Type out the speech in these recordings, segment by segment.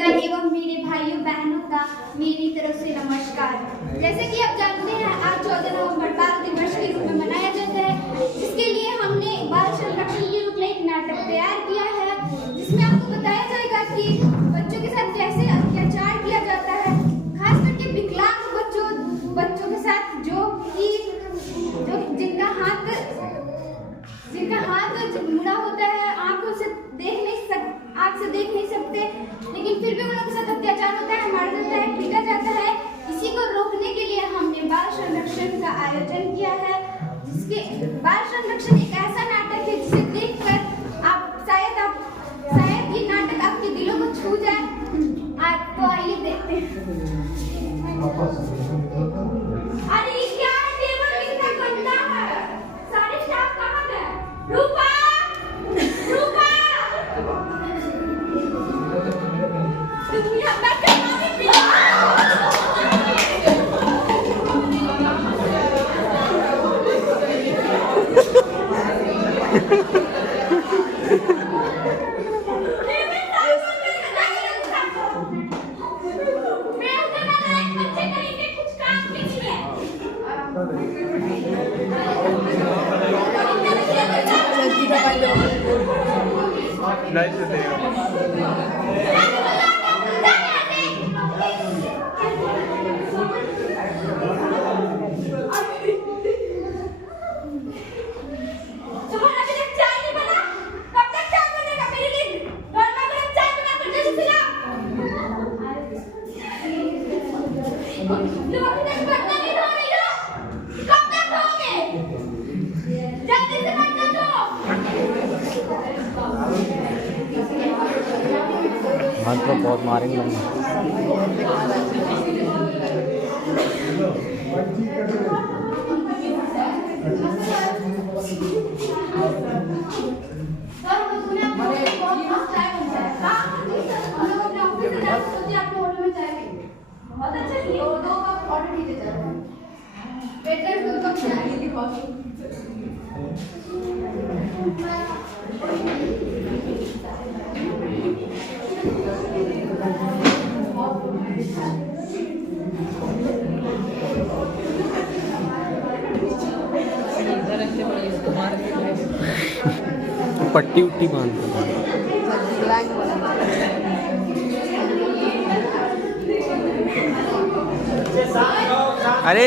का एवं मेरे भाइयों बहनों का मेरी तरफ से नमस्कार। जैसे कि आप जानते हैं आज 14 नवंबर बाल दिवस के रूप में मनाया जाता है, जिसके लिए हमने बाल संरक्षण के रूप में एक नाटक तैयार किया है, जिसमें आपको बताया जाएगा कि बच्चों के साथ कैसे अत्याचार किया जाता है, खास करके विकलांग बच्चों के साथ जो जिनका हाथ मुड़ा होता है, आंख से देख नहीं सकते, लेकिन फिर भी उन लोगों के साथ अत्याचार होता है, मारा जाता है, पीटा जाता है। इसी को रोकने के लिए हमने बाल संरक्षण का आयोजन किया है। जिसके बाल संरक्षण एक ऐसा नाटक है जिसे देखकर आप शायद ये नाटक आपके दिलों को छू जाए। तो आइए देखते हैं। अरे क्या टेबल इतना गंदा है, सारे स्टाफ कहाँ गए? रूपा हाथ तो बहुत मारेंगे। बहुत अच्छा किया, 2 कप ऑर्डर कीजिए। वेटर 2 कप चाहिए। पट्टी उट्टी बांध अरे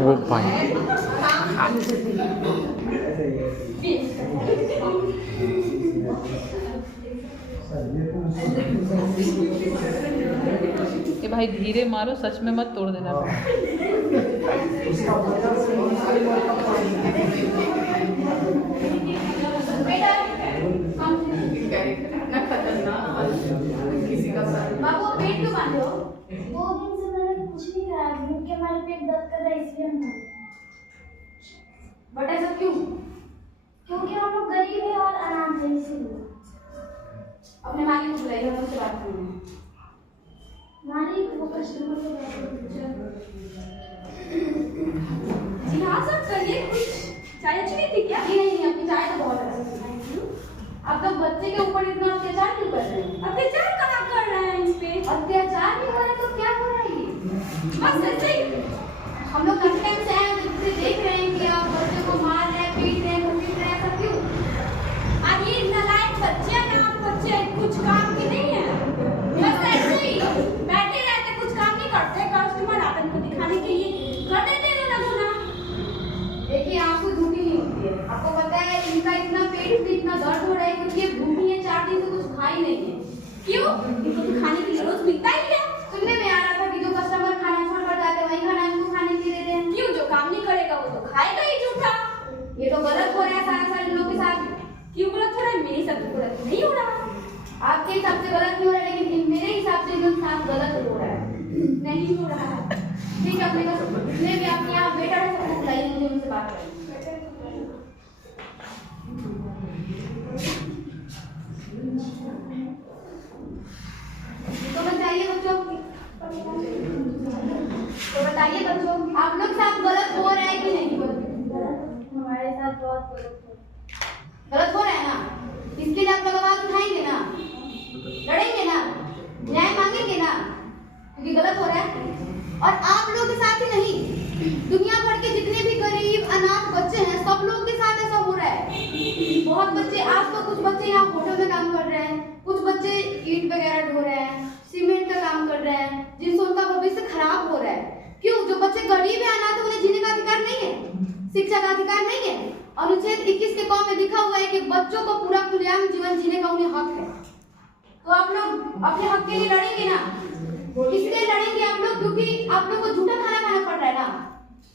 वो भाई कि भाई धीरे मारो, सच में मत तोड़ देना। बाबू पेट क्यों बांधे हो? 2 दिन से मैंने कुछ नहीं खाया, भूख के मारे पेट दर्द कर रहा है, इसलिए हम बट ऐसा क्यों? क्योंकि हम लोग गरीब हैं और आराम से, इसीलिए। अपने मालिक को बुलाइए, हम उससे बात करनी है। मालिक वो कस्टमर से बात जी हाँ सर, करिए। कुछ चाय अच्छी नहीं थी क्या? नहीं, आपकी चाय तो बहुत अच्छी थी। आप तो बच्चे के ऊपर इतना अत्याचार क्यों कर रहे हैं? अत्याचार कहाँ कर रहे हैं? इस पे अत्याचार नहीं हो रहा तो क्या हो रहा है? बस ऐसे ही हम लोग काफी टाइम से आए हैं, देख रहे हैं कि आप बच्चों को मार रहे हैं, पीट रहे हैं, ऐसा क्यों? अब ये नालायक बच्चे ना, बच्चे कुछ काम के नहीं है, बस ऐसे ही बैठे रहते, कुछ काम नहीं करते। कस्टमर आते उनको दिखाने के लिए कर देते हैं ना गुना। देखिए आंखों धूपी नहीं होती है, आपको पता है इनका इतना पेट में इतना दर्द हो रहा है क्योंकि ये भूखी है, 4 दिन से कुछ खा ही नहीं है। क्यों? इनको तो खाने के लिए रोज मिलता ही है। सुनने में आ रहा था कि जो कस्टमर खाना छोड़कर जाते हैं वही खाना इनको खाने के लिए देते हैं। क्यों? जो काम नहीं करेगा वो तो खाएगा ही झूठा। ये तो गलत हो रहा है सारे लोगों के साथ। क्यों गलत हो रहा है? मेरे हिसाब से गलत नहीं हो रहा। आपके हिसाब से गलत नहीं हो रहा है, लेकिन मेरे हिसाब से एकदम साफ गलत हो रहा है। नहीं हो रहा है। ठीक है, अपने का जितने भी आपके यहाँ वेटर है सबको बुलाइए, मुझे उनसे बात करनी तो बताइए बच्चों, आप लोग साथ गलत हो रहा है कि नहीं? हमारे साथ बहुत गलत हो रहा है ना, इसके लिए आप लोग आवाज उठाएंगे ना, लड़ेंगे ना, न्याय मांगेंगे ना, क्योंकि गलत हो रहा है। और आप लोगों के साथ ही नहीं, दुनिया भर के जितने भी गरीब अनाथ बच्चे हैं सब लोगों के साथ ऐसा हो रहा है। बहुत बच्चे, आज तो कुछ बच्चे यहाँ होटल में काम कर रहे हैं, कुछ बच्चे ईंट वगैरह ढो रहे हैं, सीमेंट का काम कर रहे हैं, जिनसे उनका भविष्य खराब हो रहा है। क्यों? जो बच्चे गरीब है अनाथ, उन्हें जीने का अधिकार नहीं है, शिक्षा का अधिकार नहीं है। अनुच्छेद 21 के क में लिखा हुआ है कि बच्चों को पूरा खुलेआम जीवन जीने का उन्हें हक है। तो आप लोग अपने हक के लिए लड़ेंगे ना? इसलिए लड़ेंगे आप लोग क्योंकि आप लोग को झूठा खाना खाना पड़ रहा है ना,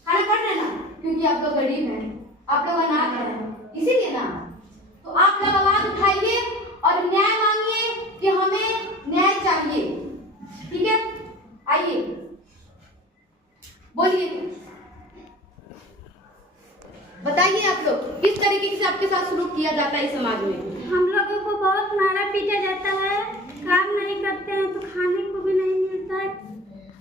खाना पड़ रहा है ना, क्योंकि आप लोग गरीब हैं, आप लोग अनाथ हैं, इसीलिए ना। तो आप लोग आवाज उठाइए और न्याय मांगिए कि हमें न्याय चाहिए। ठीक है, आइए बोलिए, बताइए आप लोग किस तरीके से आपके साथ सलूक किया जाता है इस समाज में? हम लोगों को बहुत मारा पीटा जाता है, काम नहीं करते हैं तो खाने को भी नहीं मिलता है।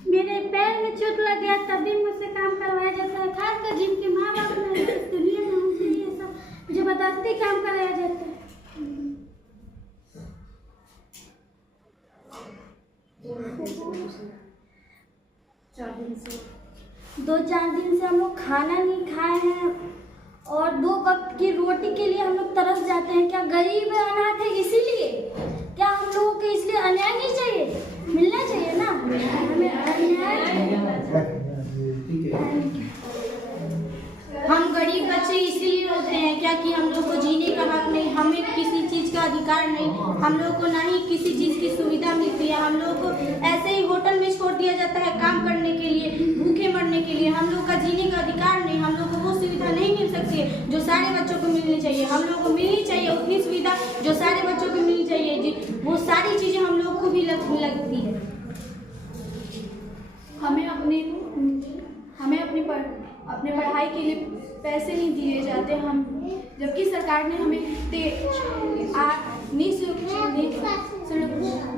मेरे पैर में चोट लग गया तभी मुझसे काम करवाया जाता है, खासकर जिनके माँ बाप नहीं है इसके लिए मुझे ये सब जबरदस्ती काम कराया जाता है। 2-4 दिन से हम लोग खाना नहीं खाए हैं और 2 वक्त की रोटी के लिए हम लोग तरस जाते हैं। क्या गरीब है, अनाथ है, इसीलिए क्या हम लोगों को इसलिए अन्याय नहीं चाहिए? मिलना चाहिए ना, हमें अन्याय। हम गरीब बच्चे इसीलिए होते हैं क्या कि हम लोग को जीने का हक नहीं, हमें किसी चीज़ का अधिकार नहीं, हम लोग को ना ही किसी चीज़ की सुविधा मिलती है। हम लोग को ऐसे ही होटल में छोड़ दिया जाता है काम करने के लिए, भूखे मरने के लिए। हम लोग का जीने का अधिकार नहीं, हम लोग को वो सुविधा नहीं मिल सकती है जो सारे बच्चों को मिलनी चाहिए। हम लोग को मिलनी चाहिए उतनी सुविधा जो सारे बच्चों को मिलनी चाहिए, वो सारी चीज़ें हम लोग को भी लगती है। हमें अपने पढ़ाई के लिए पैसे नहीं दिए जाते, हम जबकि सरकार ने हमें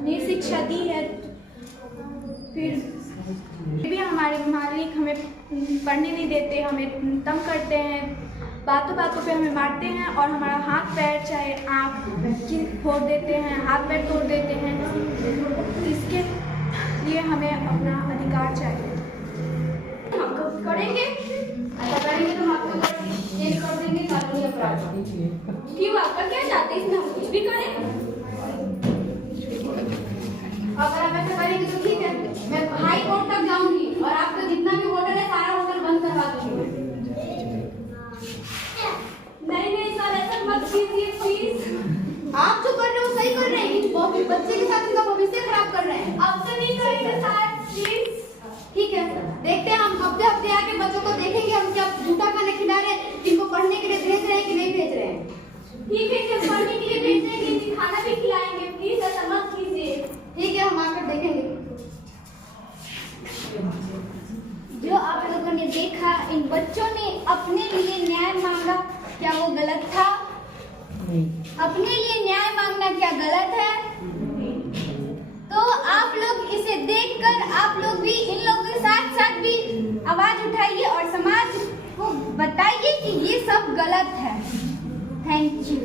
निःशिक्षा दी है। फिर भी हमारे मालिक हमें पढ़ने नहीं देते, हमें तंग करते हैं, बातों बातों पे हमें मारते हैं और हमारा हाथ पैर चाहे आँख फोड़ देते हैं, हाथ पैर तोड़ देते हैं। इसके लिए हमें अपना अधिकार चाहिए। हम करेंगे, ऐसा करेंगे तो हम आपको चेंज कर देंगे कानूनी अपराध। क्यों, आपका क्या चाहते हैं इसमें हम कुछ भी करें? अगर आप ऐसा करेंगे तो ठीक है, मैं हाई कोर्ट तक जाऊंगी और आपका जितना भी होटल है सारा होटल बंद करवा दूंगी। नहीं सर, ऐसा मत कीजिए प्लीज। आप जो कर रहे हो सही कर रहे हैं, बच्चे के साथ इनका भविष्य खराब कर रहे हैं। अब तो नहीं करेंगे सर, प्लीज। ठीक है, देखते हैं हम हफ्ते हफ्ते आके बच्चों को देखेंगे हम क्या झूठा खाना खिला रहे हैं, इनको पढ़ने के लिए भेज रहे हैं कि नहीं भेज रहे हैं। ठीक है, जब पढ़ने के लिए भेजेंगे खाना भी खिलाएंगे, प्लीज ऐसा मत कीजिए। ठीक है, हम आकर देखेंगे। जो आप लोगों ने देखा, इन बच्चों ने अपने लिए न्याय मांगा, क्या वो गलत था? अपने लिए न्याय मांगना क्या गलत है? तो आप लोग इसे देखकर आप लोग भी इन लोगों के साथ साथ भी आवाज उठाइए और समाज को बताइए कि ये सब गलत है। Thank you.